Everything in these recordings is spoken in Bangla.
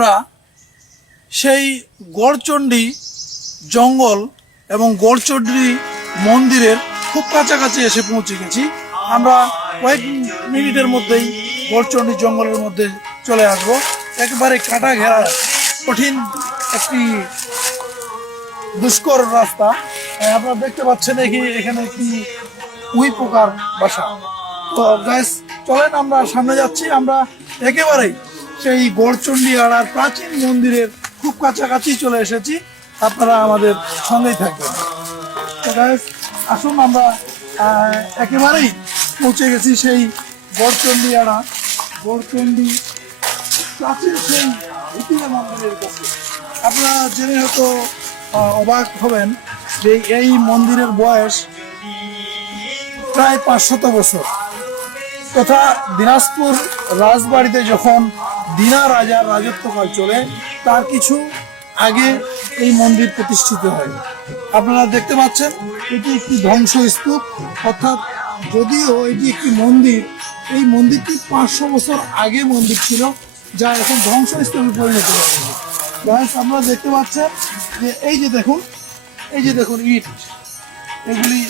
আমরা সেই গড়চণ্ডী জঙ্গল এবং গড়চণ্ডী মন্দিরের খুব কাছাকাছি এসে পৌঁছে গেছি। আমরা কয়েক মিনিটের মধ্যেই গড়চণ্ডী জঙ্গলের মধ্যে চলে আসব। একেবারে কাটা ঘেরা কঠিন একটি দুষ্কর রাস্তা। আপনারা দেখতে পাচ্ছেন এখানে একটি উই পোকার বাসা। তো গ্যাস চলেন আমরা সামনে যাচ্ছি। আমরা একেবারেই সেই গড়চণ্ডী আড়ার প্রাচীন মন্দিরের খুব কাছাকাছি চলে এসেছি। আপনারা আমাদের সঙ্গেই থাকবেন। আসুন আমরা একেবারেই পৌঁছে গেছি সেই গড়চণ্ডী আড়া গড়চণ্ডী প্রাচীন সেই ভূতিয়া মন্দিরের কাছে। আপনারা জেনে হয়তো অবাক হবেন যে এই মন্দিরের বয়স প্রায় পাঁচশত বছর। তথা দিনাজপুর রাজবাড়িতে যখন দিনা রাজার রাজত্বকাল চলে, তার কিছু আগে এই মন্দির প্রতিষ্ঠিত হয়। আপনারা দেখতে পাচ্ছেন, এটি একটি ধ্বংসস্তূপ। অর্থাৎ যদিও এটি একটি মন্দির, এই মন্দিরটি পাঁচশো বছর আগে মন্দির ছিল, যা এখন ধ্বংসস্তূপে পরিণত হয়েছে। আপনারা দেখতে পাচ্ছেন যে এই যে দেখুন, এই যে দেখুন ইট। এগুলি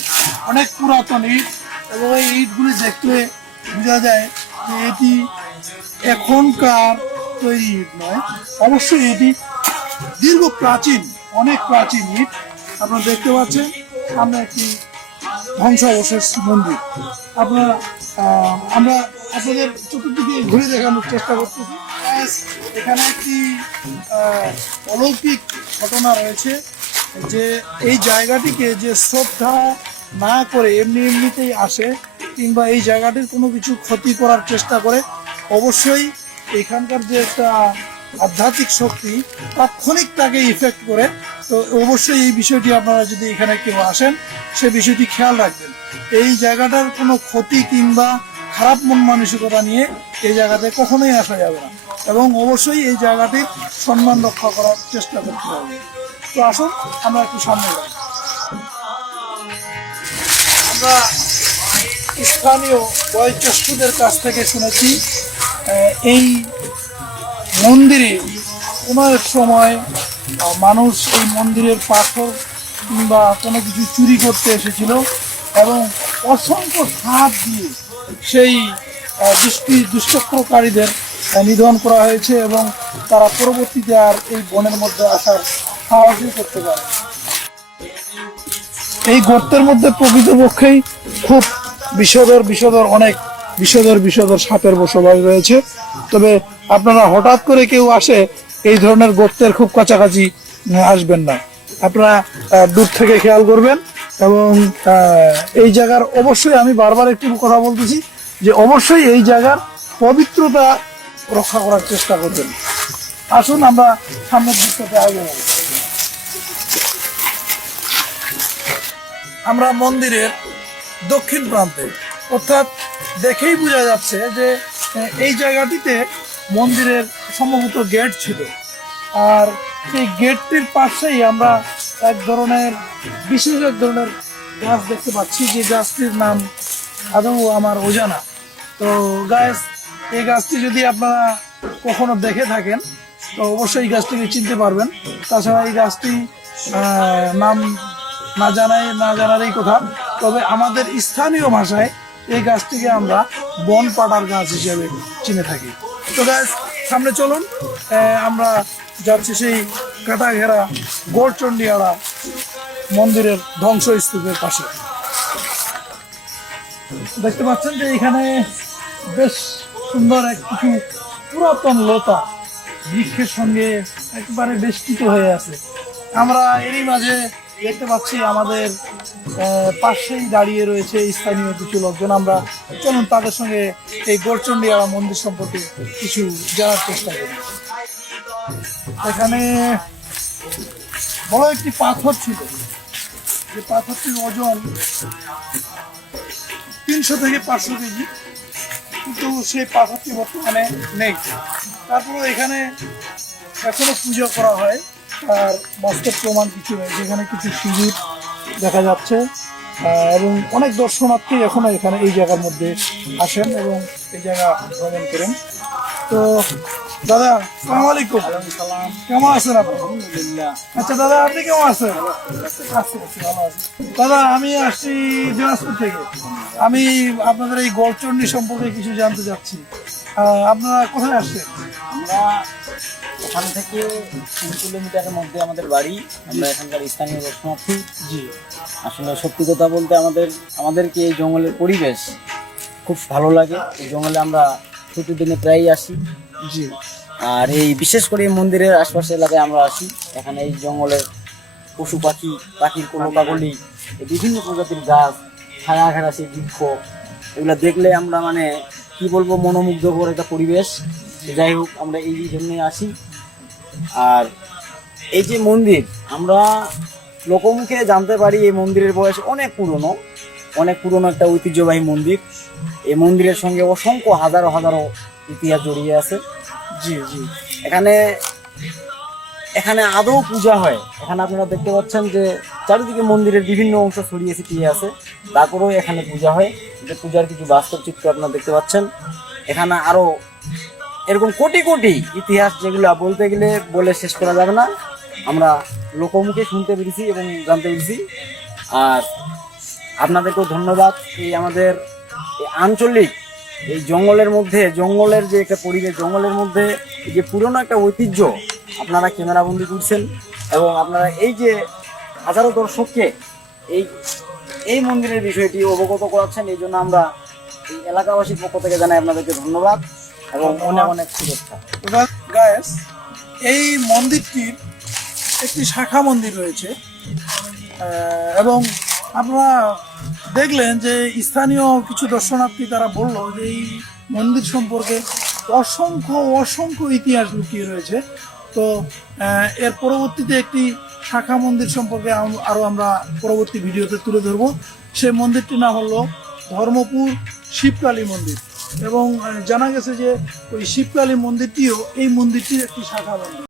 অনেক পুরাতন ইট, এবং এই ইটগুলি দেখলে বোঝা যায় যে এটি এখনকার তৈরি ইট নয়। অবশ্যই এটি দীর্ঘ প্রাচীন, অনেক প্রাচীন ইট। আপনারা দেখতে পাচ্ছেন, সামনে একটি ধ্বংসাবশেষ মন্দির। আপনারা আমরা আপনাদের চতুর্দিকে ঘুরে দেখানোর চেষ্টা করতেছি। এখানে একটি অলৌকিক ঘটনা রয়েছে যে এই জায়গাটিকে যে শ্রদ্ধা না করে এমনি এমনিতেই আসে কিংবা এই জায়গাটির কোনো কিছু ক্ষতি করার চেষ্টা করে, অবশ্যই এখানকার যে একটা আধ্যাত্মিক শক্তি তাৎক্ষণিক তাকে ইফেক্ট করে। তো অবশ্যই এই বিষয়টি আপনারা যদি এখানে কেউ আসেন, সে বিষয়টি খেয়াল রাখবেন। এই জায়গাটার কোনো ক্ষতি কিংবা খারাপ মন মানসিকতা নিয়ে এই জায়গাতে কখনোই আসা যাবে না। এবং অবশ্যই এই জায়গাটির সম্মান রক্ষা করার চেষ্টা করতে হবে। তো আসুন, আমরা একটু সামনে যাই। আমরা স্থানীয় বয়োজ্যেষ্ঠদের কাছ থেকে শুনেছি এই মন্দিরে কোনো এক সময় মানুষ এই মন্দিরের পাথর কিংবা কোনো কিছু চুরি করতে এসেছিল এবং অসংখ্য সাপ দিয়ে সেই দুষ্টি, দুষ্চক্রকারীদের নিধন করা হয়েছে এবং তারা পরবর্তীতে আর এই বনের মধ্যে আসার সাহসই করতে পারে এই গর্তের মধ্যে প্রকৃতপক্ষেই খুব বিষধর বিষধর অনেক বিষধর বিষধর সাপের বসবাস রয়েছে। তবে আপনারা হঠাৎ করে কেউ আসে, এই ধরনের গর্তের খুব কাছাকাছি আসবেন না। আপনারা দূর থেকে খেয়াল করবেন এবং এই জায়গার অবশ্যই আমি বারবার একটি কথা বলতেছি যে অবশ্যই এই জায়গার পবিত্রতা রক্ষা করার চেষ্টা করবেন। আসুন আমরা সামনের দিকটাতে আগে। আমরা মন্দিরের দক্ষিণ প্রান্তে। অর্থাৎ দেখেই বোঝা যাচ্ছে যে এই জায়গাটিতে মন্দিরের সম্ভবত গেট ছিল। আর সেই গেটটির পাশেই আমরা এক ধরনের, বিশেষ এক ধরনের গাছ দেখতে পাচ্ছি, যে গাছটির নাম আদৌ আমার অজানা। তো গাছ এই গাছটি যদি আপনারা কখনো দেখে থাকেন, তো অবশ্যই এই গাছটিকে চিনতে পারবেন। তাছাড়া এই গাছটি নাম না জানাই, না জানারই কথা। তবে আমাদের স্থানীয় ভাষায় এই গাছটিকে আমরা বন পাটার গাছ হিসেবে চিনে থাকি। তো গাছ সামনে চলুন। আমরা যাচ্ছি সেই কাটা ঘেরা গোড়চন্ডিয়াড়া মন্দিরের ধ্বংসস্তূপের পাশে। দেখতে পাচ্ছেন যে এখানে বেশ সুন্দর এক কিছু পুরাতন লতা বৃক্ষের সঙ্গে একবারে বেষ্টিত হয়ে আছে। আমরা এরই মাঝে দেখতে পাচ্ছি আমাদের পাশেই দাঁড়িয়ে রয়েছে স্থানীয় কিছু লোকজন। আমরা চলুন তাদের সঙ্গে এই গোরচন্ডিয়াড়া মন্দির সম্পর্কে কিছু জানার চেষ্টা করি। এখানে বড় একটি পাথর ছিল। যে পাথরটির ওজন তিনশো থেকে পাঁচশো কেজি, কিন্তু সেই পাথরটি বর্তমানে নেই। তারপরে এখানে এখনও পুজো করা হয়। আর বাস্তব প্রমাণ কিছু নেই। যেখানে কিছু শিবির দেখা যাচ্ছে এবং অনেক দর্শনার্থী এখনও এখানে এই জায়গার মধ্যে আসেন এবং এই জায়গা ভ্রমণ করেন। তো দাদা সালাম আলাইকুম। কেমন আছেন আপনি? আচ্ছা দাদা আপনি কেমন আছেন? আছি, আছি, ভালো আছি। দাদা আমি আসছি দিনাজপুর থেকে। আমি আপনাদের এই গড়চণ্ডী সম্পর্কে কিছু জানতে চাচ্ছি। আপনারা কোথায় আসছেন? আমরা ওখান থেকে তিন কিলোমিটারের মধ্যে আমাদের বাড়ি। আমরা এখানকার স্থানীয় দর্শনার্থী জি। আসলে সত্যি কথা বলতে আমাদের আমাদেরকে এই জঙ্গলের পরিবেশ খুব ভালো লাগে। এই জঙ্গলে আমরা প্রতিদিনে প্রায়ই আসি। জি। আর এই বিশেষ করে এই মন্দিরের আশপাশের এলাকায় আমরা আসি। এখানে এই জঙ্গলের পশু পাখি পাখির কলকাকলি এই বিভিন্ন প্রজাতির গাছ ছায়া সেই বৃক্ষ এগুলো দেখলে আমরা মানে কি বলব মনোমুগ্ধকর একটা পরিবেশ। যাই হোক আমরা এই জন্যই আসি। আর এই যে মন্দির আমরা লোকমুখে জানতে পারি এই মন্দিরের বয়স অনেক পুরনো অনেক পুরনো একটা ঐতিহ্যবাহী মন্দির। এই মন্দিরের সঙ্গে অসংখ্য হাজারো হাজারো ইতিহাস জড়িয়ে আছে। জি জি। এখানে এখানে আদৌ পূজা হয়? এখানে আপনারা দেখতে পাচ্ছেন যে চারিদিকে মন্দিরের বিভিন্ন অংশ ছড়িয়ে ছিটিয়ে আছে। তারপরেও এখানে পূজা হয়। যে পূজার কিছু বাস্তব চিত্র আপনারা দেখতে পাচ্ছেন। এখানে আরও এরকম কোটি কোটি ইতিহাস যেগুলো বলতে গেলে বলে শেষ করা যাবে না। আমরা লোকমুখে শুনতে পেরেছি এবং জানতে পেরেছি। আর আপনাদেরকেও ধন্যবাদ। এই আমাদের আঞ্চলিক, এই জঙ্গলের মধ্যে, জঙ্গলের যে একটা পরিবেশ, জঙ্গলের মধ্যে যে পুরনো একটা ঐতিহ্য আপনারা ক্যামেরাবন্দি করছেন এবং আপনারা এই যে হাজারো দর্শককে এই এই মন্দিরের বিষয়টি অবগত করাচ্ছেন, এই জন্য আমরা এই এলাকাবাসীর পক্ষ থেকে জানাই আপনাদেরকে ধন্যবাদ। এবং অনেক অনেক শুভেচ্ছা। গায়েস এই মন্দিরটির একটি শাখা মন্দির রয়েছে। এবং আপনারা দেখলেন যে স্থানীয় কিছু দর্শনার্থী তারা বলল যে এই মন্দির সম্পর্কে অসংখ্য অসংখ্য ইতিহাস লুকিয়ে রয়েছে। তো এর পরবর্তীতে একটি শাখা মন্দির সম্পর্কে আরও আমরা পরবর্তী ভিডিওতে তুলে ধরবো। সেই মন্দিরটি নাম হলো ধর্মপুর শিবকালী মন্দির। এবং জানা গেছে যে ওই শিবকালী মন্দিরটিও এই মন্দিরটির একটি শাখা মন্দির